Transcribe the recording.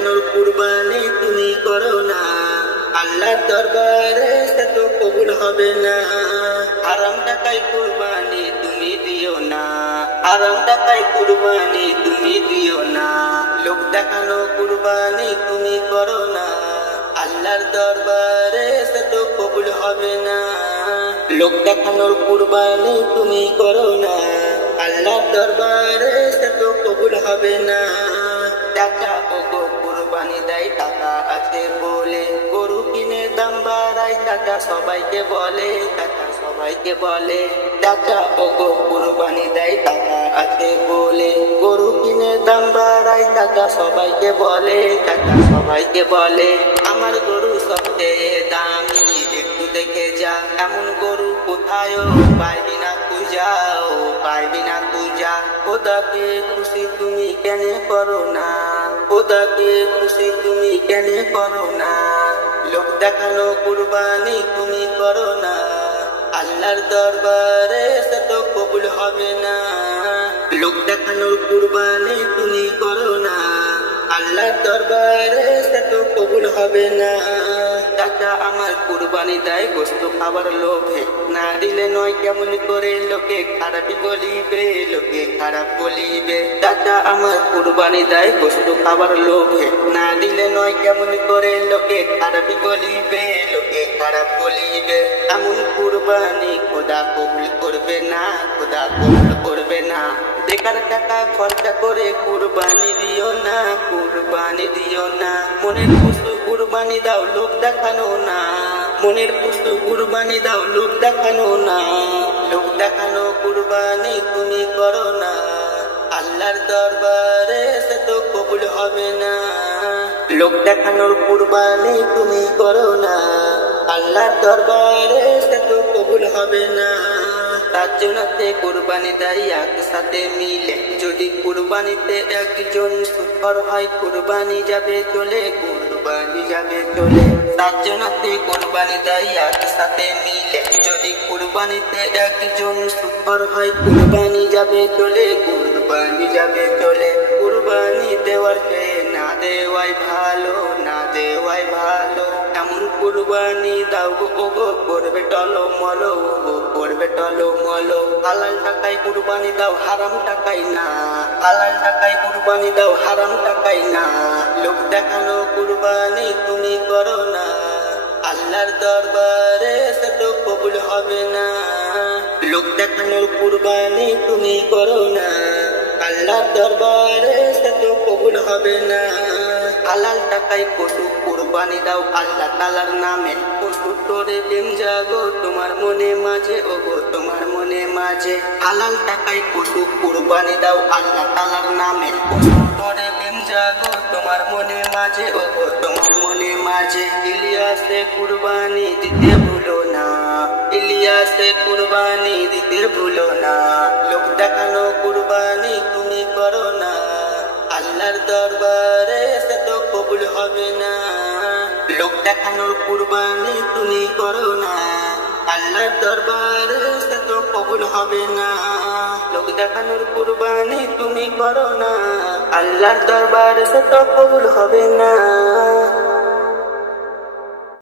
দেখানোর কুরবানি তুমি করো না, আল্লাহর দরবারে সে তো কবুল হবে না। হারাম টাকায় কুরবানি তুমি দিও না, হারাম টাকায় কুরবানি তুমি দিও না। লোক দেখানো কুরবানি তুমি করো না, আল্লাহর দরবারে সে তো কবুল হবে না। লোক দেখানোর কুরবানি তুমি করো না, আল্লাহর দরবারে সে তো কবুল হবে না। টাকা ওগো কুরবানি দেয় টাকা আছে বলে, গরু কিনে দাম বাড়ায় টাকা সবাইকে বলে, টাকা সবাইকে বলে। টাকা ওগো কুরবানি দেয় টাকা আছে বলে, গরু কিনে দাম বাড়ায় টাকা সবাইকে বলে, টাকা সবাইকে বলে। আমার গরু সবচেয়ে দামি, একটু দেখে যা, এমন গরু কোথায়ও পাইবি না তুই যাও, পাইবি না তুই যা। খোদাকে খুশি তুমি কেন করো না, খোদাকে খুশি তুমি কেন করো না। লোক দেখানো কুরবানি তুমি করো না, আল্লাহর দরবারে সে তো কবুল হবে না। লোক দেখানোর কুরবানি তুমি করো না, আল্লাহর দরবারে সে তো কবুল হবে না। টাকা আমার কুরবানি দেয় গোস্ত খাবার লোভে, না দিলে নয় কেমন করে লোকে খারাপই বলিবে, লোকে খারাপ বলিবে। টাকা আমার কুরবানি দেয় গোস্ত খাবার লোভে, না দিলে নয় কেমন করে লোকে খারাপই বলিবে, লোকে খারাপ বলিবে। এমন কুরবানি খোদা কবুল করবে না, খোদা কবুল করবে না। বেকার টাকা খরচা করে কুরবানি দিও না, কুরবানি দিও না। মনের পশু কুরবানি দাও, লোক দেখানো না, মনের পশু কুরবানি দাও, লোক দেখানো না। লোক দেখানো কুরবানি তুমি করো না, আল্লাহর দরবারে সে তো কবুল হবে না। লোক দেখানোর কুরবানি তুমি করো না, আল্লাহর দরবারে সে তো কবুল হবে না। তার জন্যতে কুরবানি দেয় একসাথে মিলে, যদি কুরবানিতে একজন সুফর হয় কুরবানি যাবে চলে, কুরবানি যাবে চলে। তার জন্যতে কুরবানি দেয় একসাথে মিলে, যদি কুরবানিতে একজন সুফর হয় কুরবানি যাবে চলে, কুরবানি যাবে চলে। কুরবানি দেওয়ার চেয়ে না দেওয়াই ভালো, না দেওয়াই ভালো। এমন কুরবানি দাও গো করবে টলমল, গো করবে টলমল। হালাল টাকায় কুরবানি দাও, হারাম টাকায় না, হালাল টাকায় কুরবানি দাও, হারাম টাকায় না। লোক দেখানো কুরবানি তুমি করো না, আল্লাহর দরবারে সে তো কবুল হবে না। লোক দেখানোর কুরবানি তুমি করো না, আল্লাহর দরবারে সে তো কবুল হবে না। হালাল টাকায় পশু কুরবানি দাও আল্লাহ তাআলার নামে, পশু তোরে প্রেম জাগো তোমার মনে মাঝে, ওগো তোমার মনে মাঝে। হালাল টাকায় পশু কুরবানি দাও আল্লাহ তাআলার নামে, পশু তোরে প্রেম জাগো তোমার মনে মাঝে, ওগো তোমার মনে মাঝে। ইলিয়াসে কুরবানি দিতে ভুলো না, ইলিয়াসে কুরবানি দিতে ভুলো না। লোক দেখানো কুরবানি তুমি করো না, আল্লাহর দরবারে সে তো কবুল হবে না। লোক দেখানোর কুরবানি তুমি করো না, আল্লাহর দরবারে সে তো কবুল হবে না। লোক দেখানোর কুরবানি তুমি করো না, আল্লাহর দরবারে সে তো কবুল হবে না।